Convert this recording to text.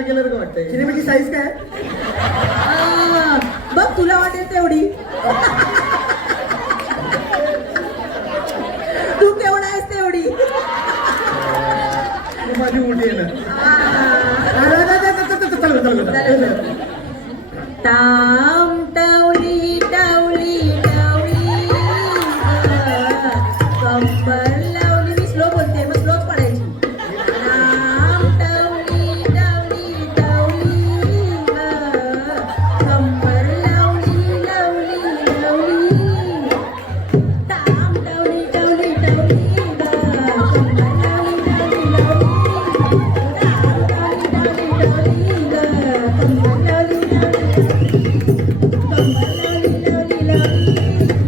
विचार केल्यावर वाटतंय सिनेमाची साईज काय आ, बघ तुला वाटेल तेवढी तू केवढा आहेस तेवढी माझी मोठी आहे ना आ, चल, चल, चल. ता Thank you.